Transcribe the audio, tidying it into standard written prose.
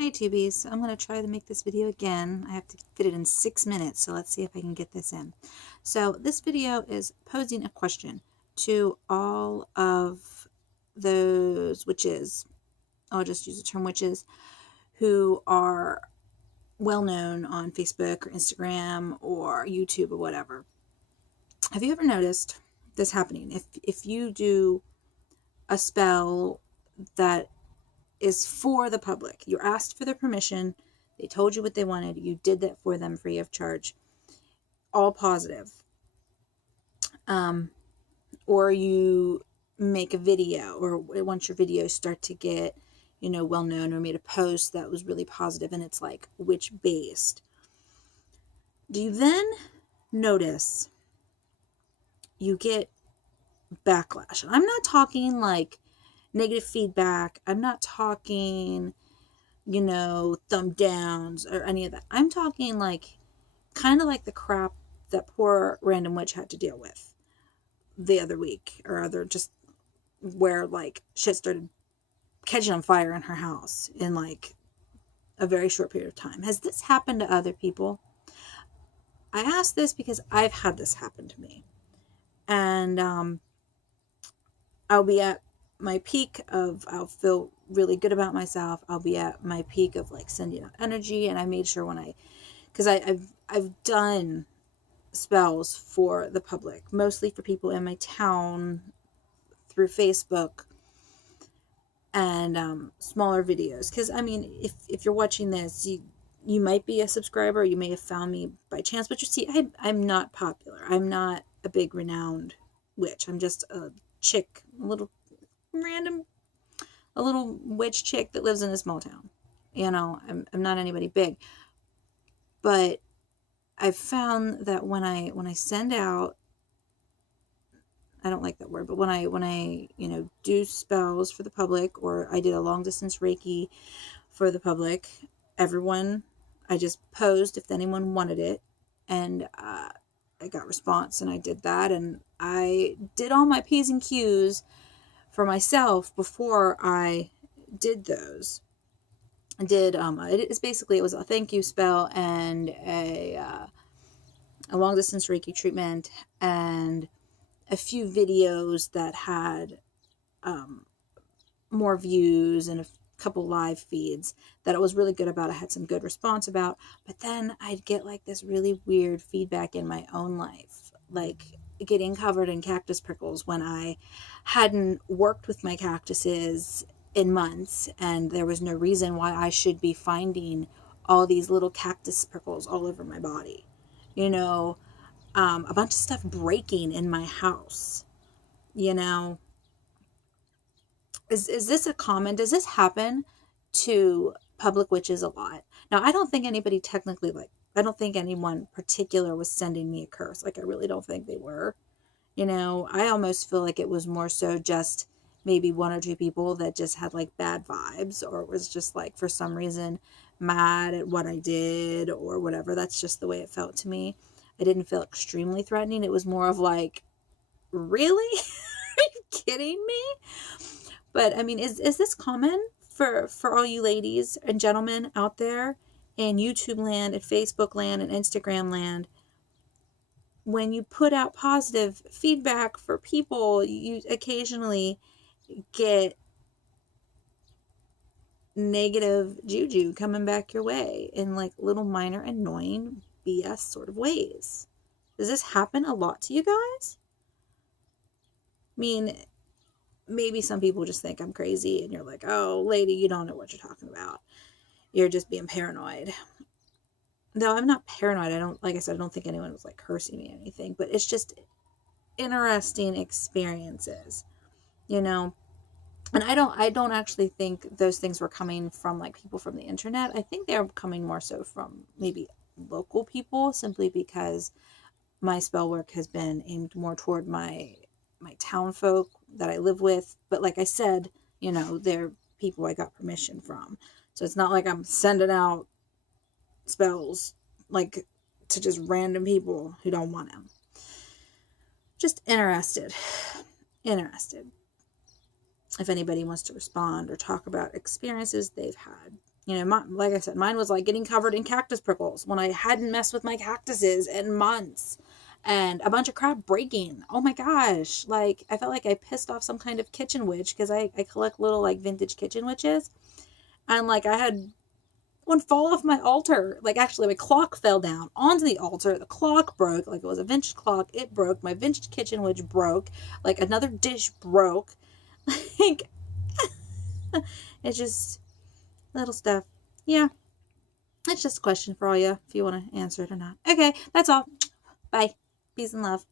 Hey tubies, I'm going to try to make this video again. I have to fit it in 6 minutes, so let's see if I can get this in. So this video is posing a question to all of those witches, I'll just use the term witches, who are well known on Facebook or Instagram or YouTube or whatever. Have you ever noticed this happening? If you do a spell that is for the public. You asked for their permission. They told you what they wanted. You did that for them free of charge. All positive. Or you make a video, or once your videos start to get, well known, or made a post that was really positive and it's like witch based. Do you then notice you get backlash? I'm not talking like negative feedback. I'm not talking thumb downs or any of that. I'm talking like kind of like the crap that poor random witch had to deal with the other week, or other, just where like shit started catching on fire in her house in like a very short period of time. Has this happened to other people? I ask this because I've had this happen to me, and I'll be at my peak of, I'll feel really good about myself. I'll be at my peak of like sending out energy. And I made sure because I've done spells for the public, mostly for people in my town through Facebook and smaller videos. Because I mean, if you're watching this, you might be a subscriber. You may have found me by chance, but you see, I'm not popular. I'm not a big renowned witch. I'm just a chick, a little witch chick that lives in a small town. I'm not anybody big, but I've found that when I send out, I don't like that word, but when I do spells for the public, or I did a long distance Reiki for the public, everyone, I just posed if anyone wanted it, and I got response, and I did that, and I did all my P's and Q's for myself before I did those. I did it was a thank you spell and a long distance Reiki treatment, and a few videos that had more views, and a couple live feeds that it was really good about. I had some good response about, but then I'd get like this really weird feedback in my own life, like getting covered in cactus prickles when I hadn't worked with my cactuses in months, and there was no reason why I should be finding all these little cactus prickles all over my body. A bunch of stuff breaking in my house. Is this a common, does this happen to public witches a lot? Now, I don't think anybody technically, I don't think anyone particular was sending me a curse. Like, I really don't think they were. I almost feel like it was more so just maybe one or two people that just had like bad vibes, or it was just like for some reason mad at what I did or whatever. That's just the way it felt to me. I didn't feel extremely threatening. It was more of like, really? Are you kidding me? But I mean, is this common for all you ladies and gentlemen out there in YouTube land and Facebook land and Instagram land? When you put out positive feedback for people, you occasionally get negative juju coming back your way in like little minor annoying BS sort of ways. Does this happen a lot to you guys? I mean, maybe some people just think I'm crazy, and you're like, oh, lady, you don't know what you're talking about. You're just being paranoid. Though I'm not paranoid. Like I said, I don't think anyone was like cursing me or anything, but it's just interesting experiences, And I don't actually think those things were coming from like people from the internet. I think they're coming more so from maybe local people, simply because my spell work has been aimed more toward my town folk that I live with. But like I said, they're people I got permission from. So it's not like I'm sending out spells like to just random people who don't want them. Just interested if anybody wants to respond or talk about experiences they've had, You know, like I said, mine was like getting covered in cactus prickles when I hadn't messed with my cactuses in months. And a bunch of crap breaking. Oh my gosh. Like, I felt like I pissed off some kind of kitchen witch, because I collect little, like, vintage kitchen witches. And, like, I had one fall off my altar. Like, actually, my clock fell down onto the altar. The clock broke. Like, it was a vintage clock. It broke. My vintage kitchen witch broke. Like, another dish broke. Like, it's just little stuff. Yeah. It's just a question for all you, if you want to answer it or not. Okay, that's all. Bye. Peace and love.